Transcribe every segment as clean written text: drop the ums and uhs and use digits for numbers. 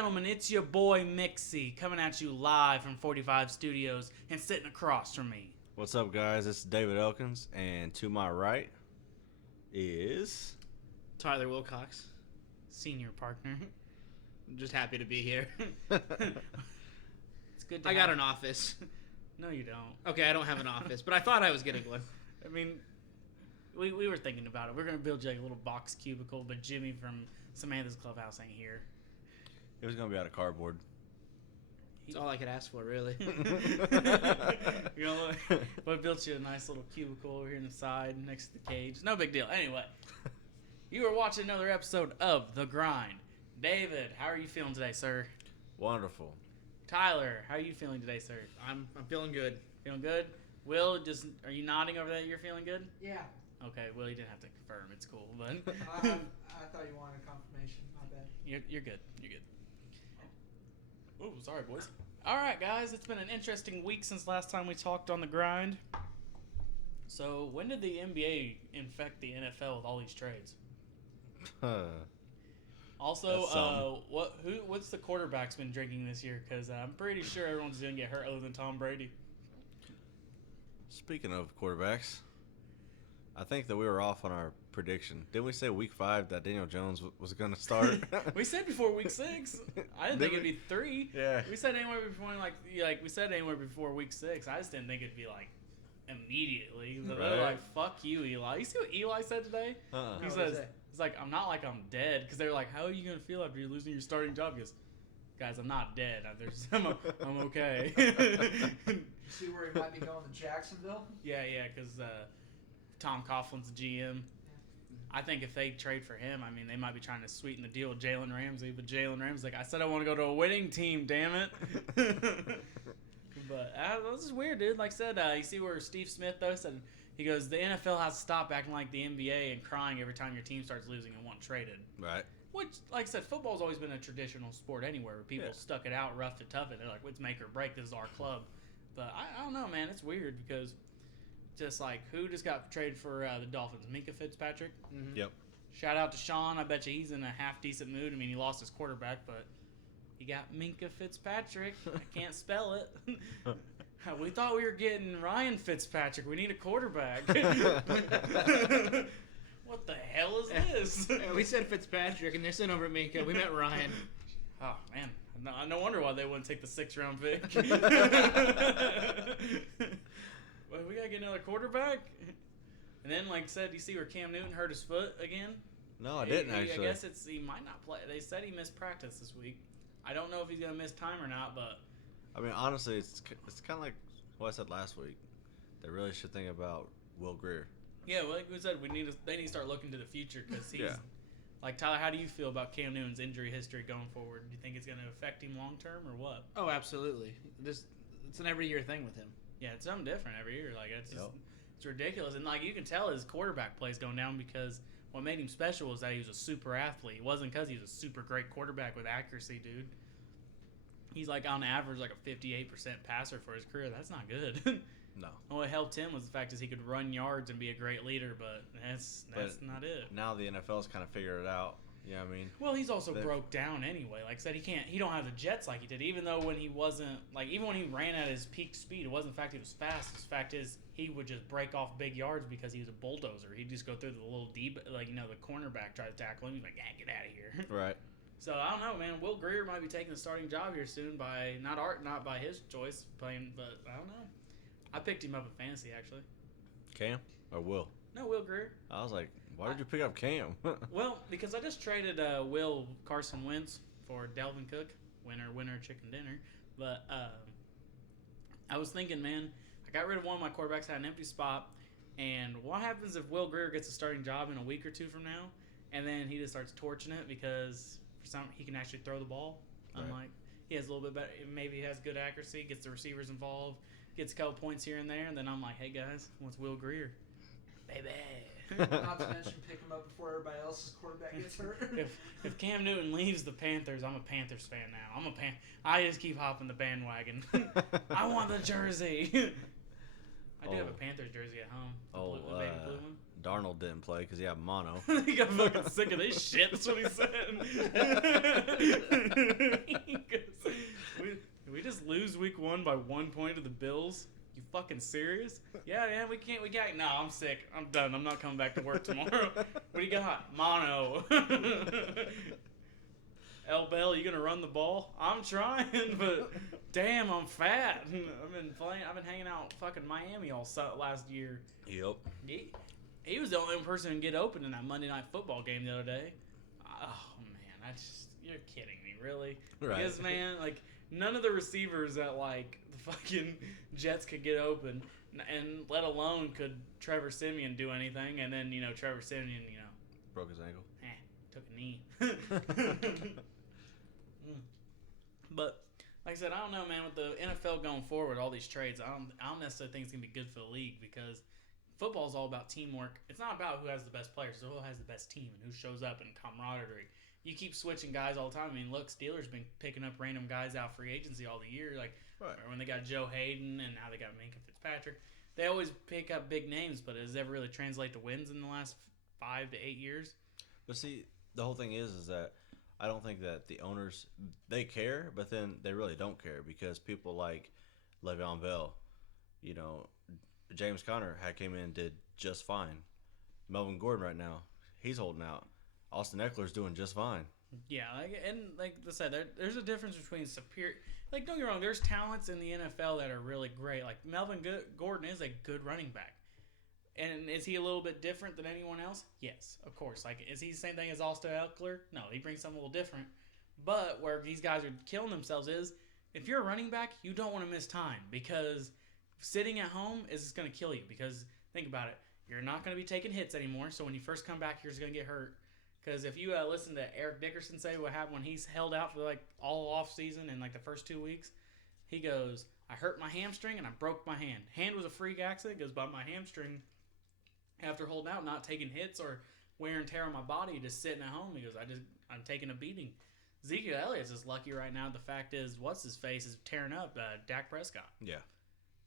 gentlemen, it's your boy Mixie coming at you live from 45 Studios and sitting across from me. What's up, guys? It's David Elkins, and to my right is Tyler Wilcox. Senior partner. I'm just happy to be here. It's good to I got an office. No, you don't. Okay, I don't have an office, but I thought I was getting one. I mean, we were thinking about it. We're going to build you like a little box cubicle, but Jimmy from Samantha's Clubhouse ain't here. it was gonna be out of cardboard. That's all I could ask for, really. You know, we built you a nice little cubicle over here in the side next to the cage. No big deal. Anyway, you were watching another episode of The Grind. David, how are you feeling today, sir? Wonderful. Tyler, how are you feeling today, sir? I'm feeling good. Feeling good? Will, are you nodding over that you're feeling good? Yeah. Okay, Will, you didn't have to confirm. It's cool, but I thought you wanted confirmation. My bad. you're good. You're good. Oh, sorry, boys. All right, guys, it's been an interesting week since last time we talked on The Grind. So, when did the NBA infect the NFL with all these trades? Also, what's the quarterback's been drinking this year? Because I'm pretty sure everyone's going to get hurt other than Tom Brady. Speaking of quarterbacks, I think that we were off on our prediction. Didn't we say week 5 that Daniel Jones was going to start? We said before week 6. I didn't think it'd be 3. Yeah. We said anywhere before week 6. I just didn't think it'd be like immediately. But they're Right. like, "Fuck you, Eli." You see what Eli said today? Uh-uh. He No, says, what "It's like I'm not like I'm dead." Because they're like, "How are you gonna feel after you're losing your starting job?" He goes, "Guys, I'm not dead. I'm okay." You see where he might be going to Jacksonville? Yeah, because Tom Coughlin's GM. I think if they trade for him, I mean, they might be trying to sweeten the deal with Jalen Ramsey. But Jalen Ramsey's like, "I said I want to go to a winning team, damn it." But this is weird, dude. Like I said, you see where Steve Smith, though, said, he goes, the NFL has to stop acting like the NBA and crying every time your team starts losing and want traded. Right. Which, like I said, football's always been a traditional sport anywhere where people stuck it out, roughed it, tough it. They're like, it's make or break. This is our club. But I don't know, man. It's weird because just like, who just got traded for the Dolphins? Minka Fitzpatrick? Mm-hmm. Yep. Shout out to Sean. I bet you he's in a half-decent mood. I mean, he lost his quarterback, but he got Minka Fitzpatrick. I can't spell it. We thought we were getting Ryan Fitzpatrick. We need a quarterback. What the hell is this? Yeah, we said Fitzpatrick, and they're sitting over at Minka. We met Ryan. Oh, man. No wonder why they wouldn't take the 6th-round pick. Well, we got to get another quarterback? And then, like I said, you see where Cam Newton hurt his foot again? No, I didn't actually. I guess he might not play. They said he missed practice this week. I don't know if he's going to miss time or not, but... I mean, honestly, it's kind of like what I said last week. They really should think about Will Grier. Yeah, well, like we said, they need to start looking to the future because he's... Yeah. Like, Tyler, how do you feel about Cam Newton's injury history going forward? Do you think it's going to affect him long term or what? Oh, absolutely. It's an every year thing with him. Yeah, it's something different every year. Like, it's ridiculous. And, like, you can tell his quarterback play's going down because what made him special was that he was a super athlete. It wasn't because he was a super great quarterback with accuracy, dude. He's, like, on average, like a 58% passer for his career. That's not good. No. What helped him was the fact is he could run yards and be a great leader, but that's not it. Now the NFL's kind of figured it out. You know what I mean? Well, he's also broke down anyway. Like I said, he don't have the jets like he did. Even though when he wasn't, like, even when he ran at his peak speed, it wasn't the fact he was fast. The fact is he would just break off big yards because he was a bulldozer. He'd just go through the little deep, like, the cornerback tried to tackle him. He's like, get out of here. Right. So I don't know, man. Will Grier might be taking the starting job here soon by not by his choice playing, but I don't know. I picked him up in fantasy actually. Cam or Will? No, Will Grier. I was like, why did you pick up Cam? Well, because I just traded Will Carson Wentz for Dalvin Cook. Winner, chicken dinner. But I was thinking, man, I got rid of one of my quarterbacks, had an empty spot, and what happens if Will Grier gets a starting job in a week or two from now, and then he just starts torching it because he can actually throw the ball. Right. I'm like, he has a little bit better. Maybe he has good accuracy, gets the receivers involved, gets a couple points here and there, and then I'm like, hey guys, what's Will Grier? Baby. Not to mention pick him up before everybody else's quarterback gets hurt. If Cam Newton leaves the Panthers, I'm a Panthers fan now. I just keep hopping the bandwagon. I want the jersey. I do have a Panthers jersey at home. The baby blue one. Darnold didn't play because he had mono. He got fucking sick of this shit. That's what he said. He goes, we just lose week 1 by 1 point to the Bills. You fucking serious? Yeah, we can't. No, I'm sick. I'm done. I'm not coming back to work tomorrow. What do you got? Mono. L. Bell, you gonna run the ball? I'm trying, but damn, I'm fat. I've been hanging out fucking Miami all last year. Yep. He was the only person to get open in that Monday Night Football game the other day. Oh man, you're kidding me, really? Right. Because man, like none of the receivers at like the fucking Jets could get open, and let alone could Trevor Siemian do anything. And then Trevor Siemian, broke his ankle. Took a knee. But like I said, I don't know, man. With the NFL going forward, all these trades, I don't necessarily think it's gonna be good for the league because football is all about teamwork. It's not about who has the best players, it's who has the best team and who shows up in camaraderie. You keep switching guys all the time. I mean, look, Steelers been picking up random guys out free agency all the year, like right. when they got Joe Hayden and now they got Minka Fitzpatrick. They always pick up big names, but does it ever really translate to wins in the last 5 to 8 years? But see, the whole thing is that I don't think that the owners, they care, but then they really don't care because people like Le'Veon Bell, James Conner came in and did just fine. Melvin Gordon right now, he's holding out. Austin Eckler's doing just fine. Yeah, like I said, there's a difference between superior. Like, don't get me wrong, there's talents in the NFL that are really great. Like Melvin Gordon is a good running back. And is he a little bit different than anyone else? Yes, of course. Like, is he the same thing as Austin Eckler? No, he brings something a little different. But where these guys are killing themselves is, if you're a running back, you don't want to miss time because sitting at home is going to kill you. Because think about it, you're not going to be taking hits anymore. So when you first come back, you're just going to get hurt. Because if you listen to Eric Dickerson say what happened when he's held out for like all off season and like the first 2 weeks, he goes, "I hurt my hamstring and I broke my hand. Hand was a freak accident." He goes, "But my hamstring, after holding out, not taking hits or wear and tear on my body, just sitting at home," he goes, I'm taking a beating." Ezekiel Elliott's is lucky right now. The fact is, what's his face is tearing up Dak Prescott. Yeah.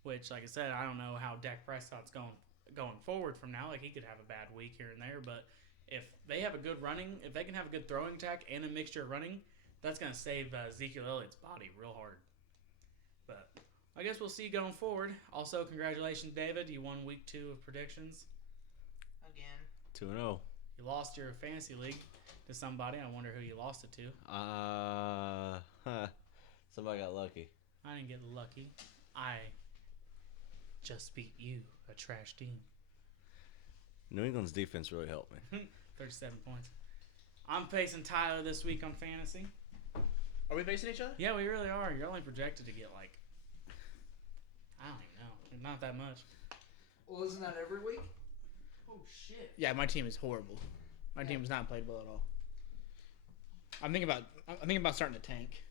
Which, like I said, I don't know how Dak Prescott's going forward from now. Like, he could have a bad week here and there, but if they have a good running, if they can have a good throwing attack and a mixture of running, that's going to save Ezekiel Elliott's body real hard. But I guess we'll see going forward. Also, congratulations, David. You won week 2 of predictions. Again. 2-0. You lost your fantasy league to somebody. I wonder who you lost it to. Somebody got lucky. I didn't get lucky. I just beat you, a trash team. New England's defense really helped me. 37 points. I'm facing Tyler this week on fantasy. Are we facing each other? Yeah, we really are. You're only projected to get like, I don't even know, not that much. Well, isn't that every week? Oh shit. Yeah, my team is horrible. My team has not played well at all. I'm thinking about starting to tank.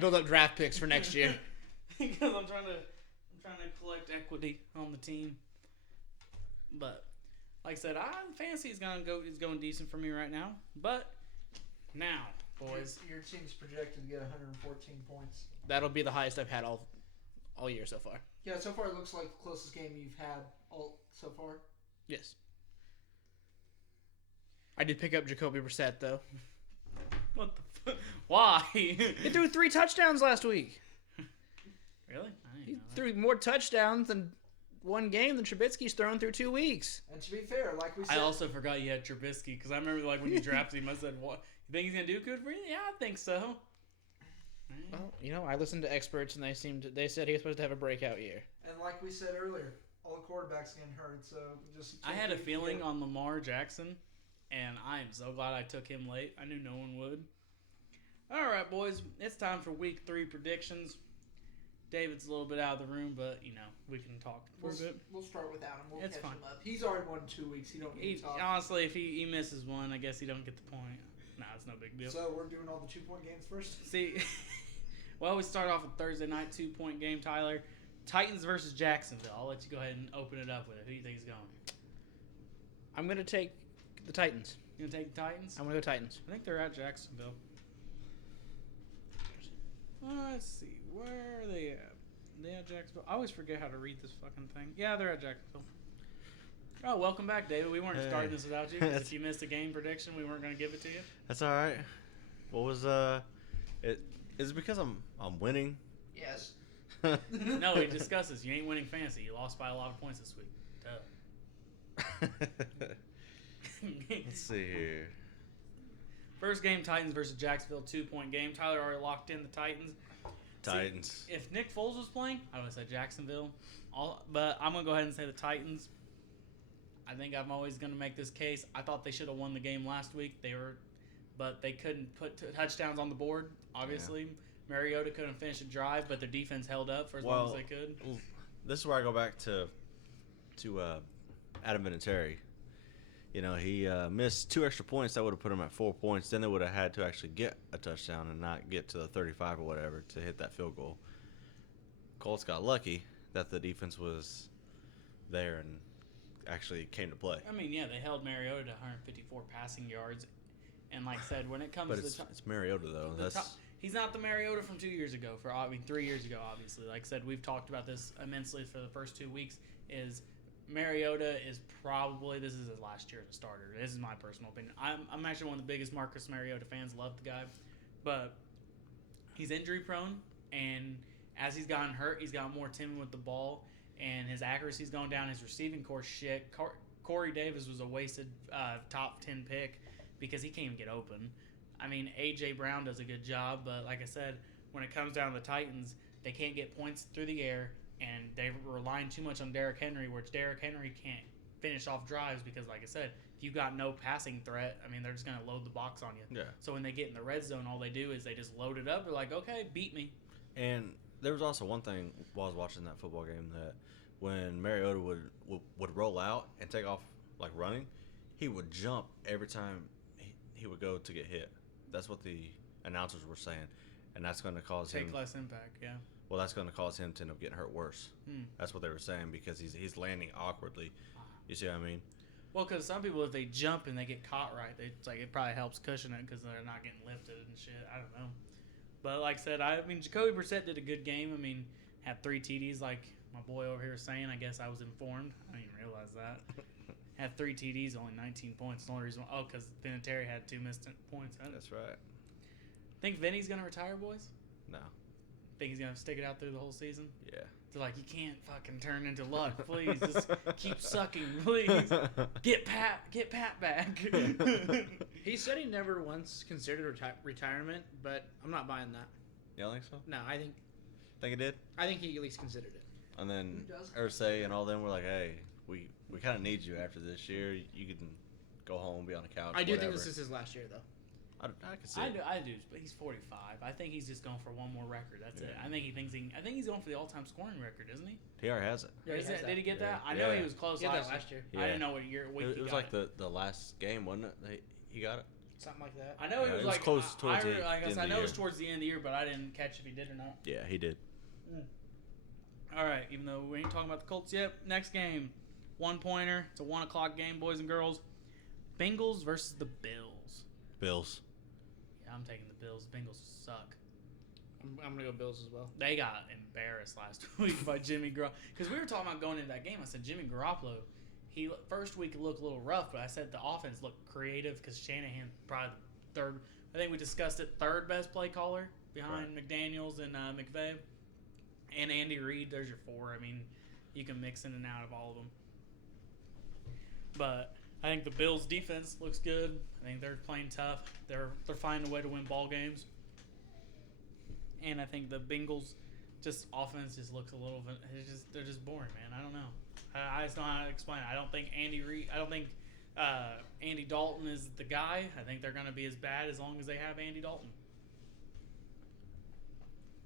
Build up draft picks for next year. Because I'm trying to collect equity on the team. But like I said, fantasy is going decent for me right now. But now, boys, your team's projected to get 114 points. That'll be the highest I've had all year so far. Yeah, so far it looks like the closest game you've had all so far. Yes. I did pick up Jacoby Brissett though. What the why? He threw 3 touchdowns last week. Really? He threw more touchdowns in one game than Trubisky's thrown through 2 weeks. And to be fair, like we said, I also forgot you had Trubisky because I remember like when you drafted him, I said, "What? You think he's gonna do good for you?" Yeah, I think so. Well, I listened to experts and they said he was supposed to have a breakout year. And like we said earlier, all the quarterbacks getting hurt, so just. I had a feeling on Lamar Jackson, and I am so glad I took him late. I knew no one would. All right, boys, it's time for week 3 predictions. David's a little bit out of the room, but we can talk for a bit. We'll start without him. We'll It's catch fine. him up. He's already won 2 weeks. He don't need to talk. Honestly, if he misses one, I guess he don't get the point. Nah, it's no big deal. So we're doing all the 2-point games first. See, well, we start off with Thursday night 2-point game. Tyler, Titans versus Jacksonville. I'll let you go ahead and open it up with it. Who do you think is going? I'm going to take the Titans. You gonna take the Titans? I'm going to go Titans. I think they're at Jacksonville. Let's see, where are they at? They at Jacksonville. I always forget how to read this fucking thing. Yeah, they're at Jacksonville. Oh, welcome back, David. We weren't starting this without you. 'Cause if you missed a game prediction, we weren't going to give it to you. That's all right. What was it? Is it because I'm winning? Yes. No, we discussed this. You ain't winning fantasy. You lost by a lot of points this week. Let's see here. First game, Titans versus Jacksonville, 2-point game. Tyler already locked in the Titans. Titans. See, if Nick Foles was playing, I would have said Jacksonville. But I'm going to go ahead and say the Titans. I think I'm always going to make this case. I thought they should have won the game last week. But they couldn't put touchdowns on the board, obviously. Yeah. Mariota couldn't finish a drive, but their defense held up for as long as they could. This is where I go back to Adam Vinatieri. You know, he missed 2 extra points that would have put him at 4 points. Then they would have had to actually get a touchdown and not get to the 35 or whatever to hit that field goal. Colts got lucky that the defense was there and actually came to play. I mean, yeah, they held Mariota to 154 passing yards. And like I said, when it comes to it's Mariota, though. He's not the Mariota from 2 years ago. 3 years ago, obviously. Like I said, we've talked about this immensely for the first 2 weeks. Is Mariota is probably, this is his last year as a starter. This is my personal opinion. I'm actually one of the biggest Marcus Mariota fans. Love the guy. But he's injury prone. And as he's gotten hurt, he's gotten more timid with the ball. And his accuracy's gone down. His receiving core shit. Corey Davis was a wasted top 10 pick because he can't even get open. I mean, A.J. Brown does a good job. But like I said, when it comes down to the Titans, they can't get points through the air. And they're relying too much on Derrick Henry, which Derrick Henry can't finish off drives because, like I said, if you got no passing threat, I mean, they're just going to load the box on you. Yeah. So when they get in the red zone, all they do is they just load it up. They're like, okay, beat me. And there was also one thing while I was watching that football game that when Mariota would roll out and take off like running, he would jump every time he would go to get hit. That's what the announcers were saying. And that's going to cause him... Take less impact, yeah. Well, that's going to cause him to end up getting hurt worse. That's what they were saying because he's landing awkwardly. You see what I mean? Well, because some people, if they jump and they get caught right, it probably helps cushion it because they're not getting lifted and shit. I don't know. But like I said, I mean, Jacoby Brissett did a good game. I mean, had 3 TDs like my boy over here was saying. I guess I was informed. I didn't even realize that. Had 3 TDs, only 19 points. The only reason because Vinatieri had 2 missed points. That's right. Think Vinny's going to retire, boys? No. Think he's going to stick it out through the whole season? Yeah. They're like, you can't fucking turn into Luck. Please, just keep sucking. Please. Get Pat back. He said he never once considered retirement, but I'm not buying that. You don't think so? No, I think Think it did? I think he at least considered it. And then Who doesn't? Ursay and all them were like, hey, we kind of need you after this year. You can go home, be on the couch, I do whatever. think this is his last year, though. I can see I it. do, but he's 45. I think he's just going for one more record. That's it. I think he's going for the all-time scoring record, isn't he? He already has it. Yeah, he has Did he get that? Yeah. I know Yeah. he was close He had that last year. last year. Yeah. I didn't know what year. Week It he was got like the last game, wasn't it? He got it. Something like that. I know Yeah, it was it was like close towards the I guess end I of the know it was year. towards the end of the year, but I didn't catch if he did or not. Yeah, he did. All right, even though we ain't talking about the Colts yet, next game, 1-pointer. It's a 1:00 game, boys and girls. Bengals versus the Bills. Bills. Yeah, I'm taking the Bills. Bengals suck. I'm gonna go Bills as well. They got embarrassed last week by Jimmy Garoppolo. Because we were talking about going into that game. I said Jimmy Garoppolo, first week looked a little rough, but I said the offense looked creative because Shanahan probably the third. I think we discussed it. Third best play caller behind McDaniels and McVay, and Andy Reid. There's your 4. I mean, you can mix in and out of all of them. But I think the Bills' defense looks good. I think they're playing tough. They're finding a way to win ball games. And I think the Bengals offense just looks a little. They're just boring, man. I don't know. I just don't know how to explain it. I don't think Andy Dalton is the guy. I think they're going to be as bad as long as they have Andy Dalton.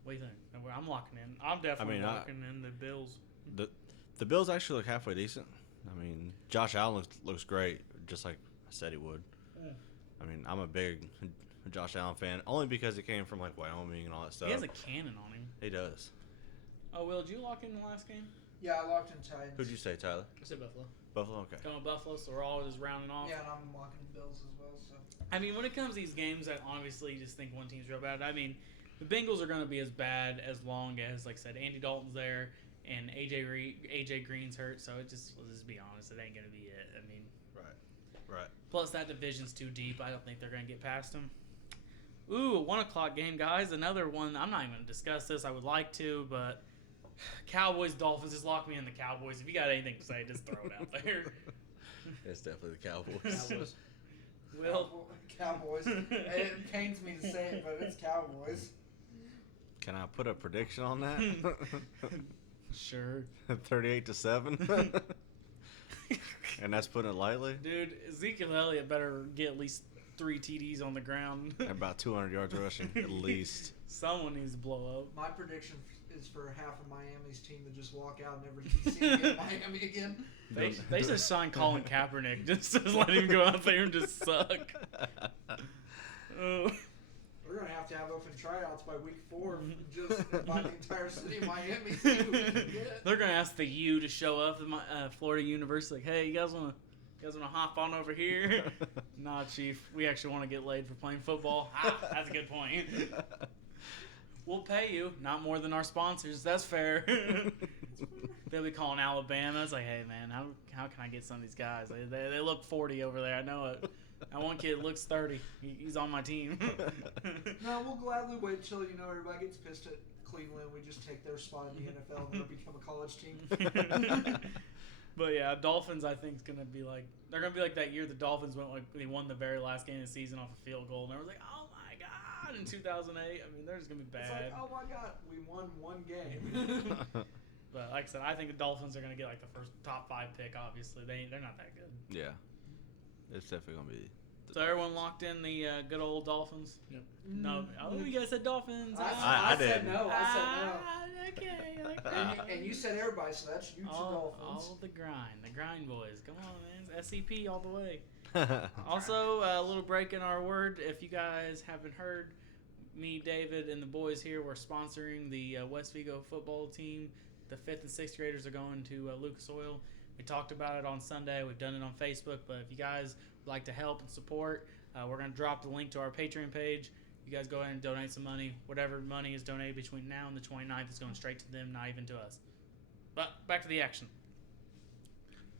What do you think? I'm locking in. I'm definitely locking in the Bills. The Bills actually look halfway decent. I mean, Josh Allen looks great, just like I said he would. I mean, I'm a big Josh Allen fan, only because he came from like Wyoming and all that stuff. He has a cannon on him. He does. Oh, Will, did you lock in the last game? Yeah, I locked in Titans. Who'd you say, Tyler? I said Buffalo. Buffalo. Okay. Going with Buffalo, so we're all just rounding off. Yeah, and I'm locking Bills as well. So I mean, when it comes to these games, I obviously just think one team's real bad. I mean, the Bengals are going to be as bad as long as, like I said, Andy Dalton's there and AJ Green's hurt, so let's just be honest, it ain't gonna be it. I mean, Right. plus that division's too deep. I don't think they're gonna get past them. Ooh, a 1:00 game, guys. Another one. I'm not even gonna discuss this. I would like to, but Cowboys Dolphins. Just lock me in the Cowboys. If you got anything to say, just throw it out there. It's definitely the Cowboys. Will. Cowboys. It pains me to say it, but it's Cowboys. Can I put a prediction on that? Sure. 38-7. And that's putting it lightly. Dude, Ezekiel Elliott better get at least 3 TDs on the ground. And about 200 yards rushing, at least. Someone needs to blow up. My prediction is for half of Miami's team to just walk out and never be seen again in Miami again. They should sign Colin Kaepernick just to let him go out there and just suck. Oh. We're going to have open tryouts by week 4 just invite the entire city of Miami. See who we can get. They're gonna ask the U to show up at my Florida University. Like, hey, you guys wanna hop on over here? Nah, Chief. We actually want to get laid for playing football. That's a good point. We'll pay you, not more than our sponsors. That's fair. They'll be calling Alabama. It's like, hey man, how can I get some of these guys? They look 40 over there. I know it. That one kid looks 30. He's on my team. No, we'll gladly wait until everybody gets pissed at Cleveland. We just take their spot in the NFL and they'll become a college team. But yeah, Dolphins I think is gonna be like that year the Dolphins they won the very last game of the season off a field goal and everyone's like, oh my god, in 2008. I mean, they're just gonna be bad. It's like, oh my god, we won one game. But like I said, I think the Dolphins are gonna get like the first top 5 pick. Obviously, they're not that good. Yeah. It's definitely going to be. So everyone locked in the good old Dolphins? Yep. No. Oh, you guys said Dolphins. I said did. no. I said no. Okay. And you said everybody, so that's you two Dolphins. All the grind boys. Come on, man. SCP all the way. Also, a little break in our word. If you guys haven't heard, me, David, and the boys here, we're sponsoring the West Vigo football team. The 5th and 6th graders are going to Lucas Oil. We talked about it on Sunday. We've done it on Facebook. But if you guys would like to help and support, we're going to drop the link to our Patreon page. You guys go ahead and donate some money. Whatever money is donated between now and the 29th is going straight to them, not even to us. But back to the action.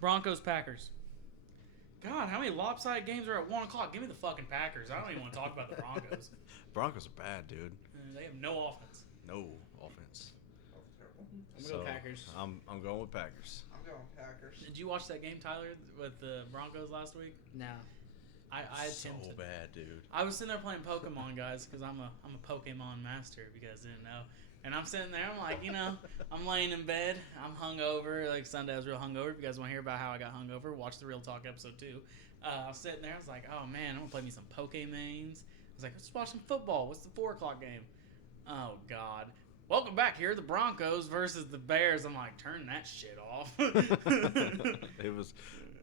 Broncos-Packers. God, how many lopsided games are at 1 o'clock? Give me the fucking Packers. I don't even want to talk about the Broncos. Broncos are bad, dude. They have no offense. No offense. I'm going to go Packers. I'm going with Packers. I'm going Packers. Did you watch that game, Tyler, with the Broncos last week? No. I so attempted. bad, dude. I was sitting there playing Pokemon, guys, because I'm a Pokemon master. If you guys didn't know, and I'm sitting there. I'm like, I'm laying in bed. I'm hungover. Like Sunday, I was real hungover. If you guys want to hear about how I got hungover, watch the Real Talk episode 2. I was sitting there. I was like, oh man, I'm gonna play me some Pokemans. I was like, let's watch some football. What's the 4 o'clock game? Oh God. Welcome back here, the Broncos versus the Bears. I'm like, turn that shit off.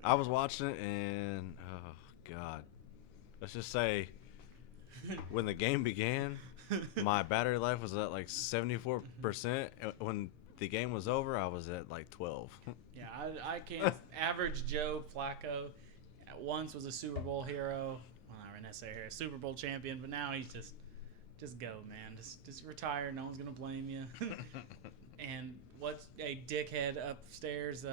I was watching it and oh God, let's just say when the game began, my battery life was at like 74%. When the game was over, I was at like 12. Yeah, I can't. Average Joe Flacco at once was a Super Bowl hero. Well, not necessarily a Super Bowl champion, but now he's just go, man. Just retire. No one's gonna blame you. And what's a dickhead upstairs,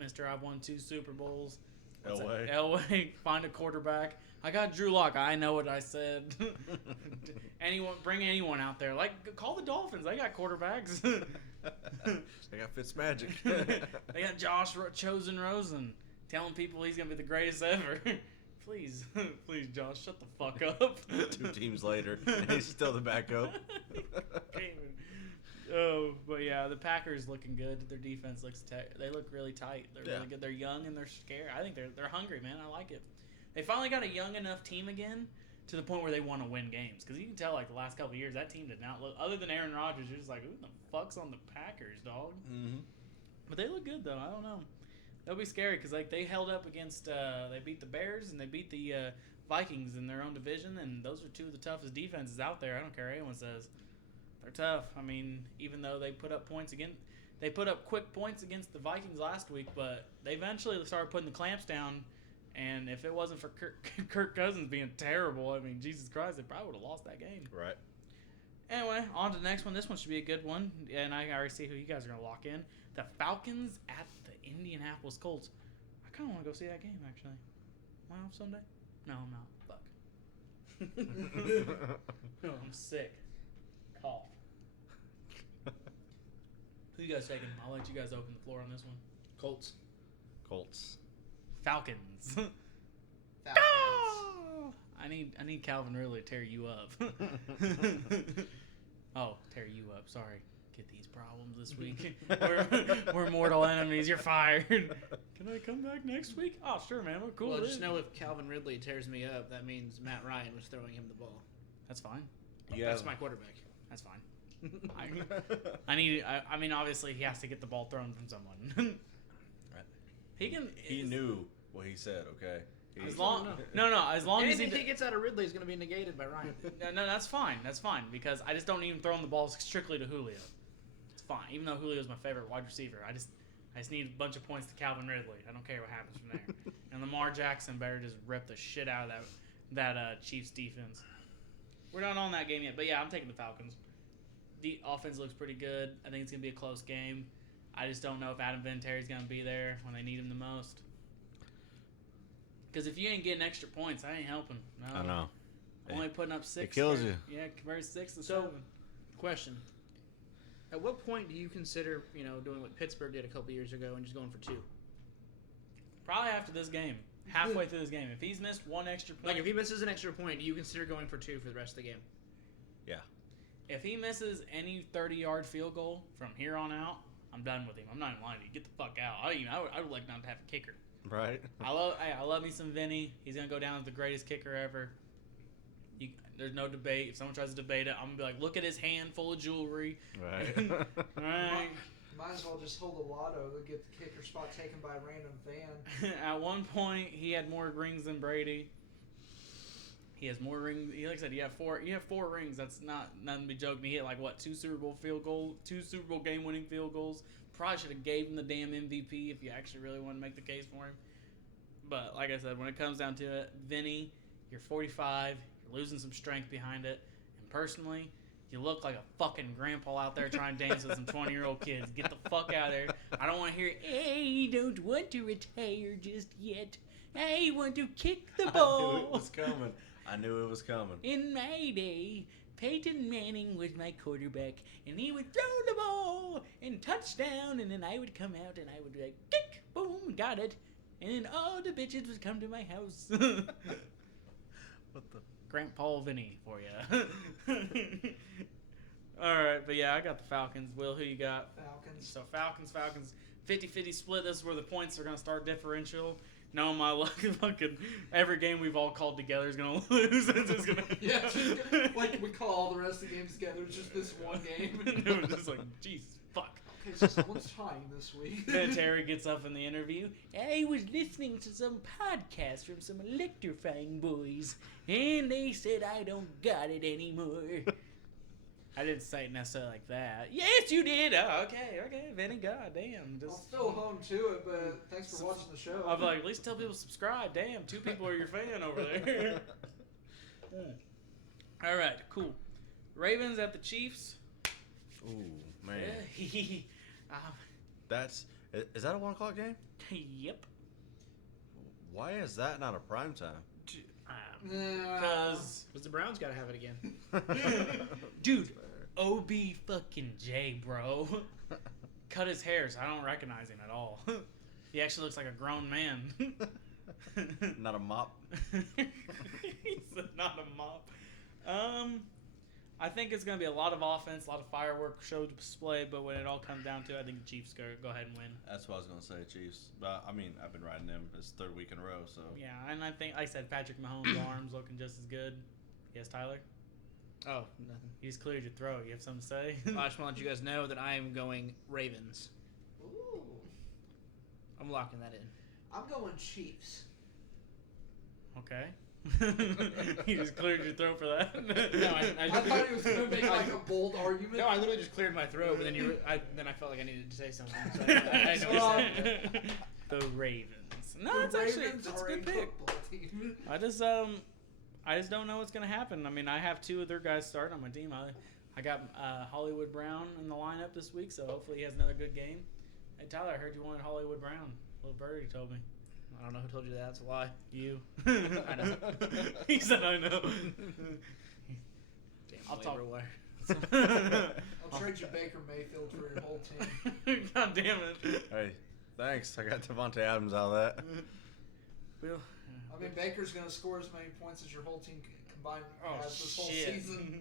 Mr. I've won 2 Super Bowls. Elway, find a quarterback. I got Drew Lock. I know what I said. Bring anyone out there. Like, call the Dolphins. They got quarterbacks. They got Fitzmagic. They got Josh Chosen Rosen telling people he's gonna be the greatest ever. Please, Josh, shut the fuck up. 2 teams later, and he's still the backup. Oh, but yeah, the Packers looking good. Their defense they look really tight. They're really good. They're young and they're scared. I think they're hungry, man. I like it. They finally got a young enough team again to the point where they want to win games. Because you can tell, like, the last couple of years, that team did not look, other than Aaron Rodgers, you're just like, who the fuck's on the Packers, dog? Mm-hmm. But they look good, though. I don't know. They'll be scary because, like, they held up against, they beat the Bears and they beat the Vikings in their own division. And those are 2 of the toughest defenses out there. I don't care what anyone says. They're tough. I mean, even though they put up points again, they put up quick points against the Vikings last week, but they eventually started putting the clamps down. And if it wasn't for Kirk Cousins being terrible, I mean, Jesus Christ, they probably would have lost that game. Right. Anyway, on to the next one. This one should be a good one, and I already see who you guys are gonna lock in. The Falcons at the Indianapolis Colts. I kind of want to go see that game actually. Am I off Sunday? No, I'm not. Fuck. I'm sick. Cough. Who you guys taking? I'll let you guys open the floor on this one. Colts. Colts. Falcons. Falcons. I need Calvin Ridley to tear you up. Oh, tear you up. Sorry. Get these problems this week. we're mortal enemies. You're fired. Can I come back next week? Oh, sure, man. We're cool. Well, just know if Calvin Ridley tears me up, that means Matt Ryan was throwing him the ball. That's fine. That's my quarterback. That's fine. I mean, obviously, he has to get the ball thrown from someone. He can. He knew what he said. Okay. As long as anything he gets out of Ridley is going to be negated by Ryan. No, that's fine. That's fine because I just don't even throw him the ball strictly to Julio. It's fine, even though Julio's my favorite wide receiver. I just need a bunch of points to Calvin Ridley. I don't care what happens from there. And Lamar Jackson better just rip the shit out of that Chiefs defense. We're not on that game yet, but yeah, I'm taking the Falcons. The offense looks pretty good. I think it's gonna be a close game. I just don't know if Adam Vinatieri's gonna be there when they need him the most. Because if you ain't getting extra points, I ain't helping. No. I know. Only putting up 6. It kills you. Yeah, compared to 6 to So- 7. Question. At what point do you consider, doing what Pittsburgh did a couple years ago and just going for 2? Probably after this game. Halfway through this game. If he's missed one extra point. Like, if he misses an extra point, do you consider going for 2 for the rest of the game? Yeah. If he misses any 30-yard field goal from here on out, I'm done with him. I'm not even lying to you. Get the fuck out. I would like not to have a kicker. Right. I love me some Vinny. He's gonna go down as the greatest kicker ever. There's no debate. If someone tries to debate it, I'm gonna be like, look at his hand full of jewelry. Right. Right. Might as well just hold a lotto to get the kicker spot taken by a random fan. At one point, he had more rings than Brady. He has more rings. Like I said, you have 4 rings. That's not nothing to be joking. He hit like what 2 Super Bowl game-winning field goals. Probably should have gave him the damn MVP if you actually really want to make the case for him. But like I said, when it comes down to it, Vinny, you're 45. You're losing some strength behind it. And personally, you look like a fucking grandpa out there trying to dance with some 20-year-old kids. Get the fuck out of there. I don't want to hear, hey, don't want to retire just yet. I want to kick the ball. I knew it was coming. In my day, Peyton Manning was my quarterback, and he would throw the ball and touchdown, and then I would come out and I would be like, kick, boom, got it. And then all the bitches would come to my house. What the? Grandpa Vinny for you. All right, but yeah, I got the Falcons. Will, who you got? Falcons. So Falcons, 50-50 split. This is where the points are going to start differential. No, my luck, fucking every game we've all called together is going to lose. It's just gonna... Yeah, like we call all the rest of the games together. It's just this one game. It was just like, Jesus, fuck. Okay, so someone's tying this week. Then Terry gets up in the interview. I was listening to some podcast from some electrifying boys, and they said I don't got it anymore. I didn't say it necessarily like that. Yes, you did. Oh, okay, Vinny, goddamn. I'll still home to it, but thanks for watching the show. I'll be like, at least tell people to subscribe. Damn, 2 people are your fan over there. All right, cool. Ravens at the Chiefs. Ooh, man. Is that a 1 o'clock game? Yep. Why is that not a prime time? Because the Browns got to have it again. Dude, OB fucking J, bro. Cut his hair, so I don't recognize him at all. He actually looks like a grown man. Not a mop. He said not a mop. I think it's going to be a lot of offense, a lot of fireworks show display, but when it all comes down to it, I think the Chiefs go ahead and win. That's what I was going to say, Chiefs. But, I mean, I've been riding them this 3rd week in a row, so. Yeah, and I think, like I said, Patrick Mahomes' arms looking just as good. Yes, Tyler? Oh, nothing. You just cleared your throat. You have something to say? I just want to let you guys know that I am going Ravens. Ooh. I'm locking that in. I'm going Chiefs. Okay. You just cleared your throat for that? No, I thought he was going to make like a bold argument. No, I literally just cleared my throat, but then I felt like I needed to say something. So I know what you're saying. The Ravens. No, The it's actually Ravens it's a are good pick. football team. I just don't know what's gonna happen. I mean, I have 2 of their guys starting on my team. I got Hollywood Brown in the lineup this week, so hopefully he has another good game. Hey, Tyler, I heard you wanted Hollywood Brown. Little birdie told me. I don't know who told you that. That's a lie. You. I know. He said, I know. Damn I'll talk. waiver wire. I'll trade you Baker Mayfield for your whole team. God damn it. Hey, thanks. I got Devontae Adams out of that. Well, I mean, Baker's going to score as many points as your whole team combined has this whole shit. season.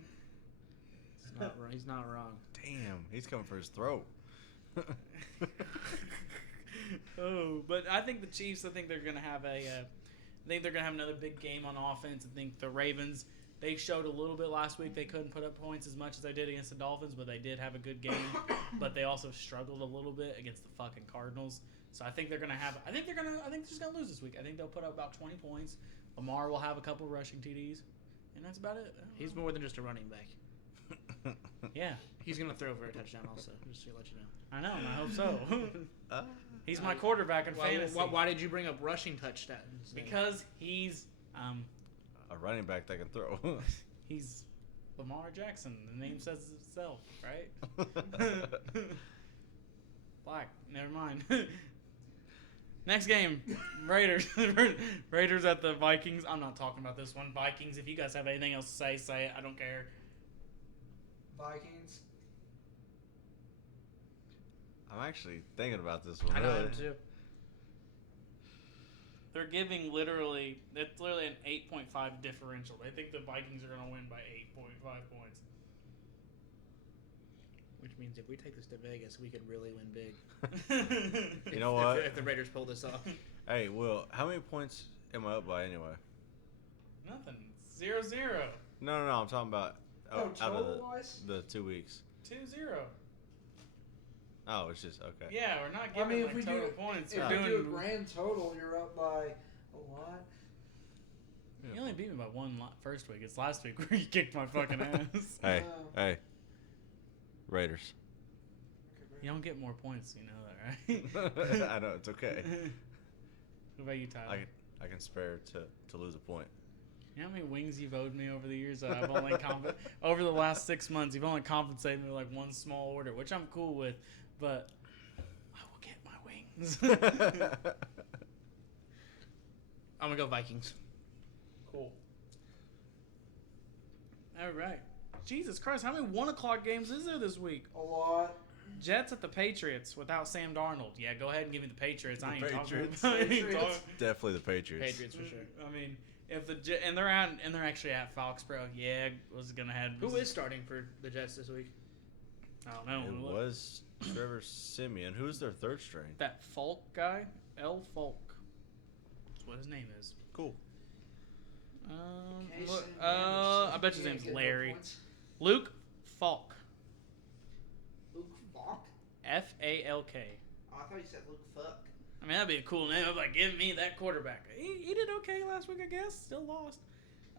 He's not wrong. Damn, he's coming for his throat. Oh, but I think the Chiefs. I think they're gonna have another big game on offense. I think the Ravens. They showed a little bit last week. They couldn't put up points as much as they did against the Dolphins, but they did have a good game. But they also struggled a little bit against the fucking Cardinals. So I think they're gonna have. I think they're just gonna lose this week. I think they'll put up about 20 points. Lamar will have a couple rushing TDs, and that's about it. He's more than just a running back. Yeah, He's gonna throw for a touchdown also. Just to let you know. I know, and I hope so. He's my quarterback in fantasy. Why did you bring up rushing touchdowns? Because he's A running back that can throw. he's Lamar Jackson. The name says it itself, right? Black. Never mind. Next game, Raiders. Raiders at the Vikings. I'm not talking about this one. Vikings. If you guys have anything else to say, say it. I don't care. Vikings. I'm actually thinking about this one. I know really. him too. They're giving literally an 8.5 differential. They think the Vikings are going to win by 8.5 points. Which means if we take this to Vegas, we could really win big. You know what? If the Raiders pull this off. Hey, Will, how many points am I up by anyway? Nothing. 0-0. No, I'm talking about Oh, out of total-wise? the 2 weeks. 2-0. Oh, it's just okay. Yeah, we're not I giving mean, if we total do points. if We're we doing. do a grand total, you're up by a lot. You only beat me by one first week. It's last week where you kicked my fucking ass. Hey, Raiders. You don't get more points, you know that, right? I know it's okay. What about you, Tyler? I can spare to lose a point. You know how many wings you've owed me over the years? That I've only over the last 6 months, you've only compensated me with like one small order, which I'm cool with, but I will get my wings. I'm gonna go Vikings. Cool. All right. Jesus Christ, how many 1 o'clock games is there this week? A lot. Jets at the Patriots without Sam Darnold. Yeah, go ahead and give me the Patriots. I ain't Patriots. talking. I ain't Patriots. talking. Definitely the Patriots. Patriots for sure. I mean, if they're actually at Foxborough. Yeah, was gonna have. Who is starting for the Jets this week? I don't know. It was Trevor Simeon. Who's their third string? That Falk guy, L. Falk. That's what his name is. Cool. I bet his He ain't name's getting no Larry. points. Luke Falk. Luke Falk? Falk. Oh, I thought you said Luke Fuck. I mean, that'd be a cool name. I'd be like, give me that quarterback. He did okay last week, I guess. Still lost.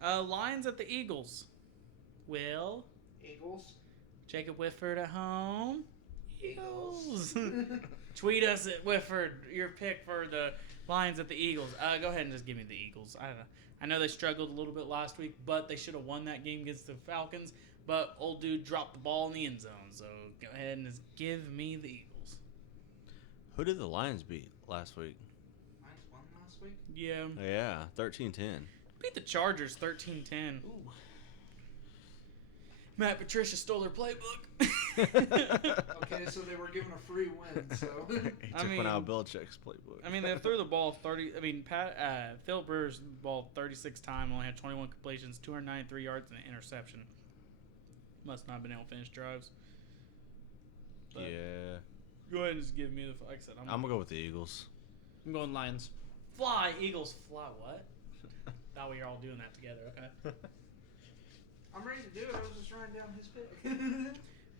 Lions at the Eagles. Will. Eagles. Jacob Whitford at home. Eagles. Tweet us at Whitford your pick for the Lions at the Eagles. Go ahead and just give me the Eagles. I don't know. I know they struggled a little bit last week, but they should have won that game against the Falcons. But old dude dropped the ball in the end zone. So go ahead and just give me the Eagles. Who did the Lions beat last week? Lions won last week? Yeah. Yeah, 13-10. Beat the Chargers 13-10. Ooh. Matt Patricia stole their playbook. Okay, so they were given a free win, so. He I took one out of mean- Belichick's playbook. I mean, they threw the ball 30. I mean, Phil Brewer's ball 36 times, only had 21 completions, 293 yards, and an interception. Must not have been able to finish drives. But Yeah. Go ahead and just give me the. Like I said, I'm going to go with the Eagles. I'm going Lions. fly. Eagles fly. What? Thought we were all doing that together. Okay. I'm ready to do it. I was just writing down his pick.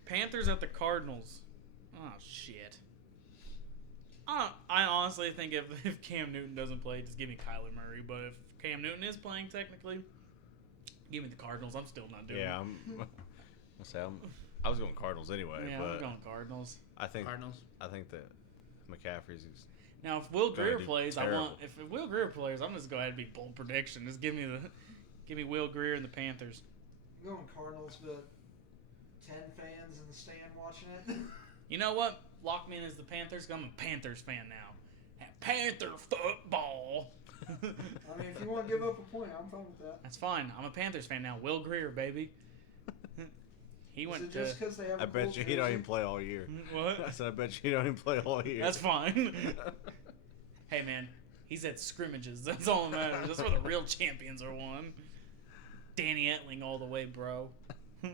Panthers at the Cardinals. Oh shit. I honestly think if Cam Newton doesn't play, just give me Kyler Murray. But if Cam Newton is playing, technically, give me the Cardinals. I'm still not doing Yeah, I was going Cardinals anyway, it. Yeah, but I'm going Cardinals. I think Cardinals. that McCaffrey's Now, if Will Gonna Greer do plays, terrible. if Will Greer plays, I'm just go ahead and be bold prediction. Just give me Will Greer and the Panthers. I'm going Cardinals, but 10 fans in the stand watching it. You know what? Lock me in as the Panthers. 'Cause I'm a Panthers fan now. And Panther football. I mean, if you want to give up a point, I'm fine with that. That's fine. I'm a Panthers fan now. Will Greer, baby. He Is went it to. just because they have I a bet cool you he don't jersey? even play all year. What? I said, I bet you he don't even play all year. That's fine. Hey, man. He's at scrimmages. That's all that matters. That's where the real champions are won. Danny Etling all the way, bro. Like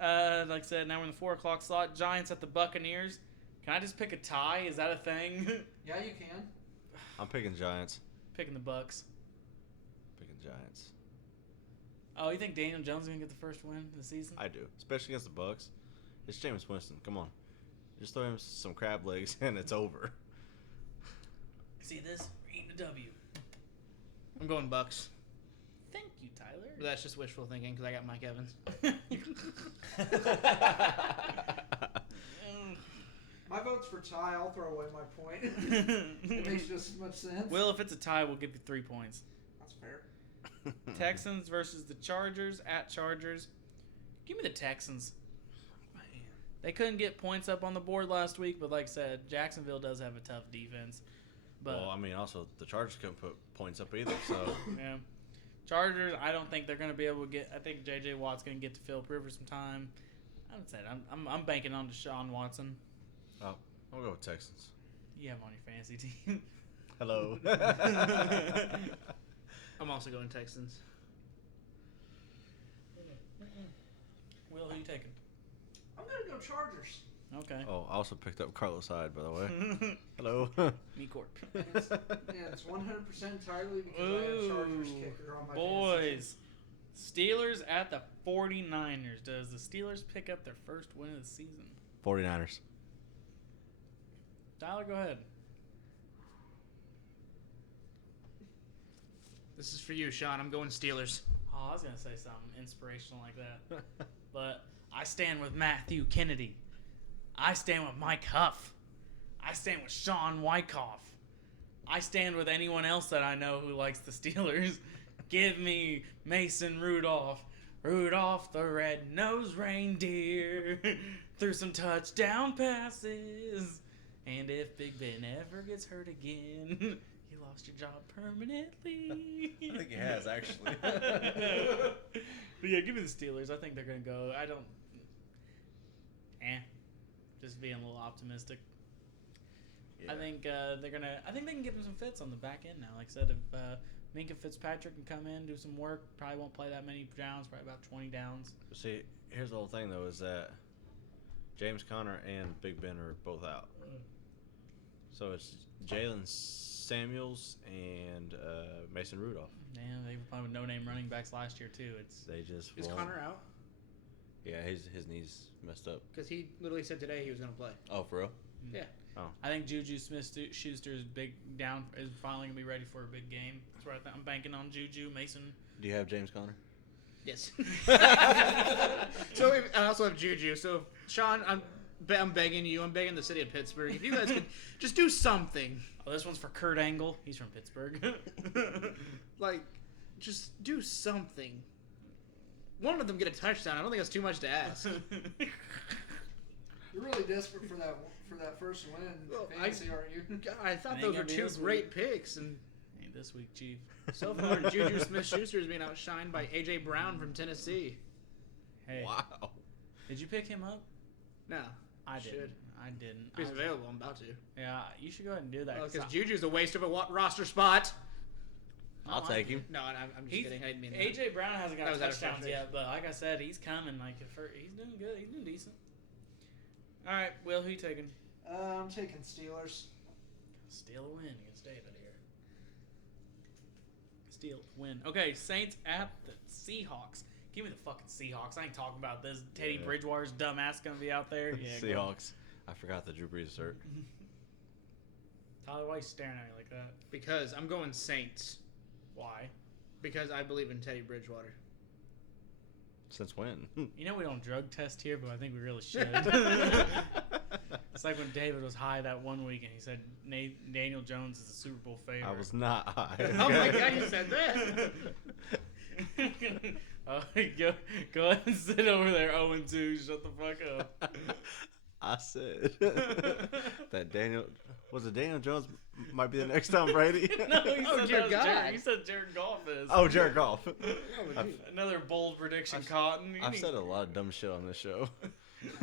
I said, now we're in the 4 o'clock slot. Giants at the Buccaneers. Can I just pick a tie? Is that a thing? Yeah, you can. I'm picking Giants. Picking the Bucks. Picking Giants. Oh, you think Daniel Jones is gonna get the first win of the season? I do, especially against the Bucks. It's Jameis Winston. Come on, just throw him some crab legs and it's over. See this? We're eating a W. I'm going Bucks. Thank you, Tyler. But that's just wishful thinking because I got Mike Evans. My vote's for tie. I'll throw away my point. It makes just as much sense. Well, if it's a tie, we'll give you 3 points. That's fair. Texans versus the Chargers at Chargers. Give me the Texans. They couldn't get points up on the board last week, but like I said, Jacksonville does have a tough defense. But Well, I mean, also the Chargers couldn't put points up either. So yeah, Chargers. I don't think they're going to be able to get. I think J.J. Watt's going to get to Phil Rivers some time. I would say I'm banking on Deshaun Watson. I'll go with Texans. You have him on your fantasy team. Hello. I'm also going Texans. Will, who you taking? I'm gonna go Chargers. Okay. Oh, I also picked up Carlos Hyde, by the way. Hello. Me Corp. It's 100% entirely because I have Chargers kicker on my fantasy Boys. Steelers at the 49ers. Does the Steelers pick up their first win of the season? 49ers. Tyler, go ahead. This is for you, Sean. I'm going Steelers. Oh, I was going to say something inspirational like that. But I stand with Matthew Kennedy. I stand with Mike Huff. I stand with Sean Wyckoff. I stand with anyone else that I know who likes the Steelers. Give me Mason Rudolph. Rudolph the red-nosed reindeer. Threw some touchdown passes. And if Big Ben ever gets hurt again, you lost your job permanently. I think he has, actually. But yeah, give me the Steelers. I think they're going to go. I don't... Just being a little optimistic. Yeah. I think they're going to... I think they can give them some fits on the back end now. Like I said, if Minka Fitzpatrick can come in, do some work, probably won't play that many downs, probably about 20 downs. See, here's the whole thing, though, is that James Conner and Big Ben are both out. So it's Jalen Samuels and Mason Rudolph. Damn, they were playing with no-name running backs last year, too. They just Is won't- Connor out? Yeah, his knees messed up. Because he literally said today he was going to play. Oh, for real? Yeah. I think Juju Smith-Schuster's big down is finally going to be ready for a big game. That's where I'm banking on Juju, Mason. Do you have James Conner? Yes. So I also have Juju. So Sean, I'm begging you. I'm begging the city of Pittsburgh. If you guys could just do something, Oh, this one's for Kurt Angle. He's from Pittsburgh. like, just do something. One of them get a touchdown. I don't think that's too much to ask. You're really desperate for that first win, Well, fantasy, aren't you? God, I thought Ain't those gonna were be two this great picks, and Ain't this week, Chief. so far Juju Smith-Schuster is being outshined by A.J. Brown from Tennessee. Hey, Wow. did you pick him up? No, I should. didn't. I didn't. If he's I was- available, I'm about to. Yeah, you should go ahead and do that. Because Juju's a waste of a roster spot. I'll take him. No, I'm just He's- kidding. I didn't mean that. AJ Brown hasn't That got was out of touchdowns frustration. yet, but like I said, he's coming. Like he's doing good. He's doing decent. All right, Will, who you taking? I'm taking Steelers. Steal a win against David here. Steal win. Okay, Saints at the Seahawks. Give me the fucking Seahawks. I ain't talking about this. Teddy Yeah. Bridgewater's dumbass gonna be out there. Yeah, go. Seahawks. I forgot the Drew Brees hurt. Tyler, why you staring at me like that? Because I'm going Saints. Why? Because I believe in Teddy Bridgewater. Since when? You know we don't drug test here, but I think we really should. It's like when David was high that one week and he said Daniel Jones is a Super Bowl favorite. I was not high. Oh my God, you said that. Oh, go ahead and sit over there, 0-2. Shut the fuck up. I said that Daniel Jones might be the next Tom Brady. No, he Oh, said dear that was God. Jared. He said Jared Goff is. Oh, Jared Goff. Another bold prediction, Cotton. I've said a lot of dumb shit on this show.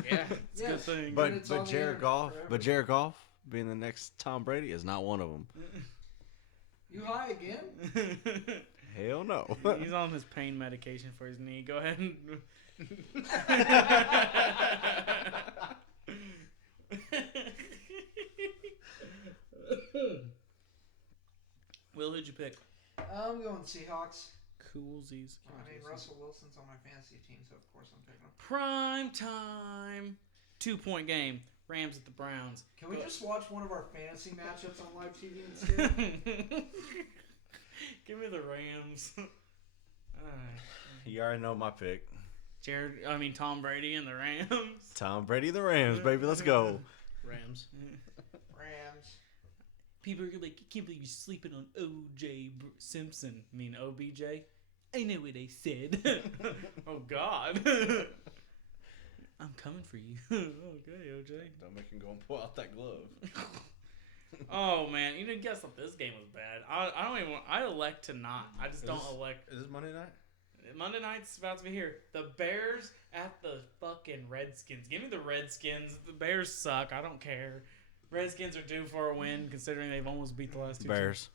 Yeah. It's a good thing. But it's on the Jared internet Goff, forever. Jared Goff being the next Tom Brady is not one of them. You high again? Hell no. He's on his pain medication for his knee. Go ahead and. Will, who'd you pick? I'm going Seahawks. Coolsies. I mean, Russell Wilson's on my fantasy team, so of course I'm picking him. Prime time. 2-point game. Rams at the Browns. Can we just watch one of our fantasy matchups on live TV instead? Give me the Rams. Alright. You already know my pick. Tom Brady and the Rams. Tom Brady, the Rams, baby. Let's go. Rams. Rams. People are gonna be like, I can't believe you're sleeping on O.J. Simpson. I mean, OBJ? I know what I said. Oh, God. I'm coming for you. Okay, OJ. Don't make him go and pull out that glove. Oh, man. Guess what? This game was bad. I don't even want... I elect to not. I just don't elect... Is this Monday night? Monday night's about to be here. The Bears at the fucking Redskins. Give me the Redskins. The Bears suck. I don't care. Redskins are due for a win, considering they've almost beat the last two Bears. teams.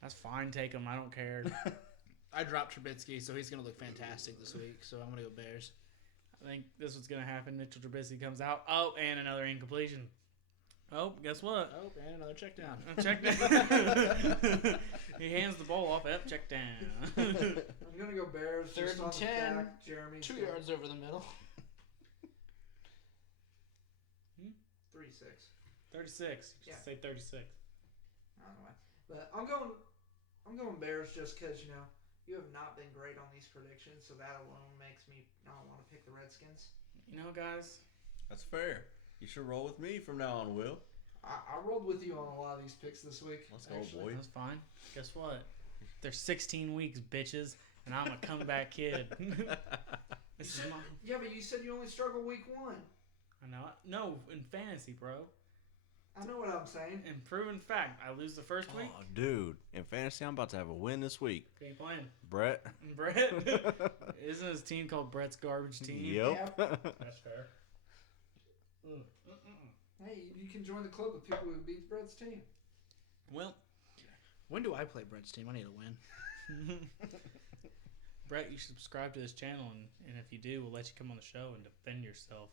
That's fine. Take them. I don't care. I dropped Trubisky, so he's going to look fantastic this week, so I'm going to go Bears. I think this is what's going to happen. Mitchell Trubisky comes out. Oh, and another incompletion. Oh, guess what? Oh, and another check down. Check down. He hands the ball off. Yep, check down. I'm gonna go Bears. Third just and on the 10. fact Jeremy's 2 got yards over the middle. 3-6. 36. You Yeah. just say 36. I don't know why, but I'm going Bears just because you have not been great on these predictions, so that alone makes me not want to pick the Redskins. Guys. That's fair. You should roll with me from now on, Will. I rolled with you on a lot of these picks this week. Let's go, actually. boy. That's fine. Guess what? There's 16 weeks, bitches, and I'm a comeback kid. This is my... Yeah, but you said you only struggle week 1. I know. No, in fantasy, bro. I know what I'm saying. In proven fact, I lose the first week. Oh, dude. In fantasy, I'm about to have a win this week. Okay, playing. Brett. Brett? Isn't his team called Brett's Garbage Team? Yep. That's fair. Hey, you can join the club of people who beat Brett's team. Well, When do I play Brett's team? I need a win. Brett, you should subscribe to this channel, and if you do, we'll let you come on the show and defend yourself.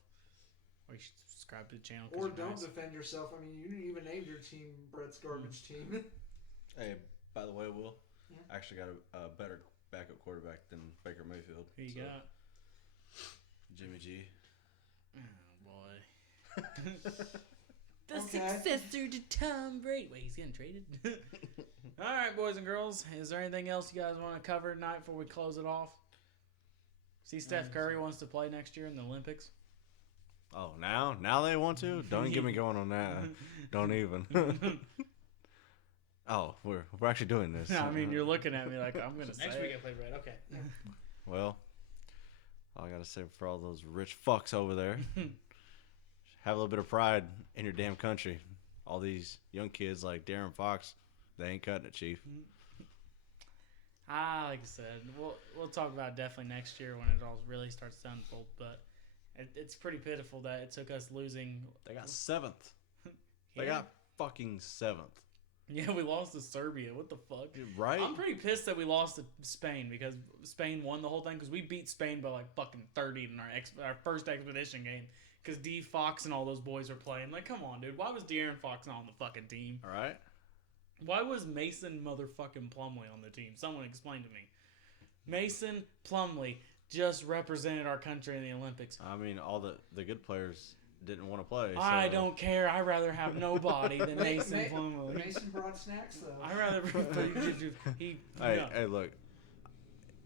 Or you should subscribe to the channel. 'cause Or you're don't nice. defend yourself. I mean, you didn't even name your team Brett's Garbage Team. Hey, by the way, Will, Yeah. I actually got a better backup quarterback than Baker Mayfield. Who you So, got? Jimmy G. Oh, boy. The Okay. successor to Tom Brady. Wait, he's getting traded? All right, boys and girls. Is there anything else you guys want to cover tonight before we close it off? See, Steph Curry wants to play next year in the Olympics. Oh, now they want to? Don't even get me going on that. Don't even. Oh, we're actually doing this. I mean, you're looking at me like I'm gonna say. Next it. week I play Brett. Okay. Well, all I gotta say for all those rich fucks over there, have a little bit of pride in your damn country. All these young kids like Darren Fox, they ain't cutting it, Chief. Like I said, we'll talk about it definitely next year when it all really starts to unfold. But it's pretty pitiful that it took us losing. They got 7th. They Yeah. got fucking 7th. Yeah, we lost to Serbia. What the fuck? Right? I'm pretty pissed that we lost to Spain because Spain won the whole thing because we beat Spain by like fucking 30 in our first expedition game because D Fox and all those boys were playing. Like, come on, dude. Why was De'Aaron Fox not on the fucking team? All right. Why was Mason motherfucking Plumlee on the team? Someone explain to me. Mason Plumlee just represented our country in the Olympics. I mean, all the good players didn't want to play. I so- don't care. I'd rather have nobody than Mason Ma- Plumlee. Mason brought snacks, though. I'd rather he. Hey, no. hey, look.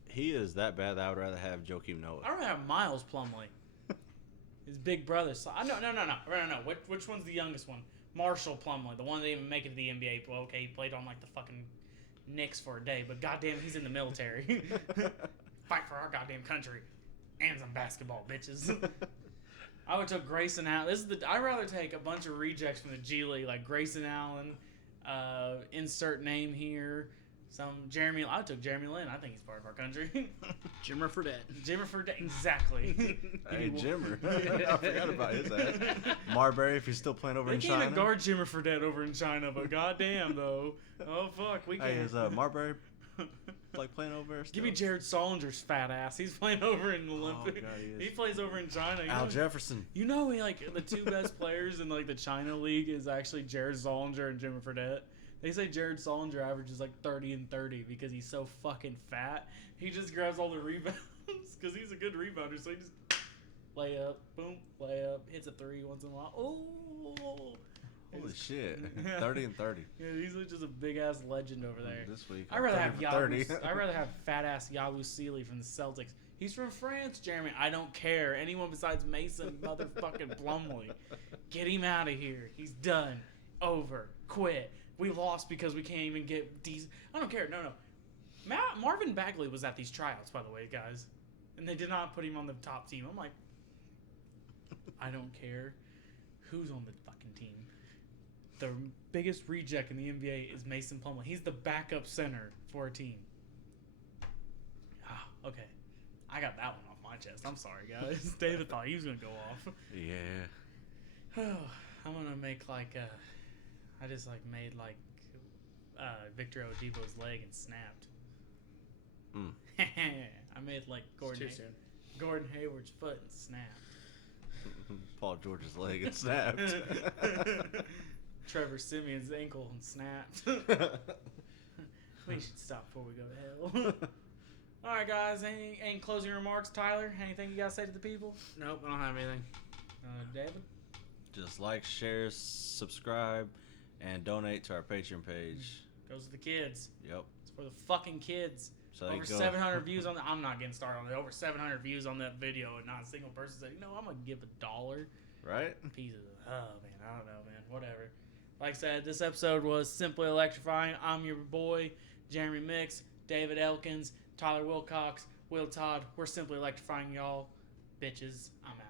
He is that bad that I would rather have Joakim Noah. I don't have Miles Plumlee. His big brother. So, no. Which one's the youngest one? Marshall Plumlee, the one that didn't even make it to the NBA. Well, okay, he played on like the fucking Knicks for a day, but goddamn, he's in the military. Fight for our goddamn country and some basketball, bitches. I would take Grayson Allen. I'd rather take a bunch of rejects from the G League, like Grayson Allen, insert name here. Jeremy. I took Jeremy Lin. I think he's part of our country. Jimmer Fredette. Jimmer Fredette, exactly. Hey, Jimmer. I forgot about his ass. Marbury, if he's still playing over They in can't China. even guard Jimmer Fredette over in China, but goddamn though. Oh fuck, we can't. Hey, is Marbury like playing over? Give me Jared Salinger's fat ass. He's playing over in the Olympic. God, he plays over in China. Al Jefferson. You know, like the two best players in like the China league is actually Jared Zollinger and Jimmer Fredette. They say Jared Zollinger averages like 30 and 30 because he's so fucking fat. He just grabs all the rebounds because he's a good rebounder. So he just lay up, boom, lay up, hits a three once in a while. Oh, Holy shit. 30 and 30. Yeah, he's just a big ass legend over there. This week. I'd rather have 30. I'd rather have fat ass Yalu Sealy from the Celtics. He's from France, Jeremy. I don't care. Anyone besides Mason motherfucking Plumlee. Get him out of here. He's done. Over. Quit. We lost because we can't even get decent. I don't care. No. Marvin Bagley was at these tryouts, by the way, guys. And they did not put him on the top team. I'm like, I don't care who's on the fucking team. The biggest reject in the NBA is Mason Plumlee. He's the backup center for a team. Ah, okay. I got that one off my chest. I'm sorry, guys. David thought he was going to go off. Yeah. I'm going to make I just made Victor Oladipo's leg and snapped. I made Gordon Hayward's foot and snapped. Paul George's leg and snapped. Trevor Simeon's ankle and snapped. We should stop before we go to hell. All right, guys. Any closing remarks, Tyler? Anything you got to say to the people? Nope, I don't have anything. David? Just like, share, subscribe, and donate to our Patreon page. Goes to the kids. Yep. It's for the fucking kids. So Over 700 views on I'm not getting started on it. Over 700 views on that video, and not a single person said, I'm going to give $1. Right? Pieces of, man, I don't know, man. Whatever. Like I said, this episode was simply electrifying. I'm your boy, Jeremy Mix, David Elkins, Tyler Wilcox, Will Todd. We're simply electrifying y'all. Bitches, I'm out.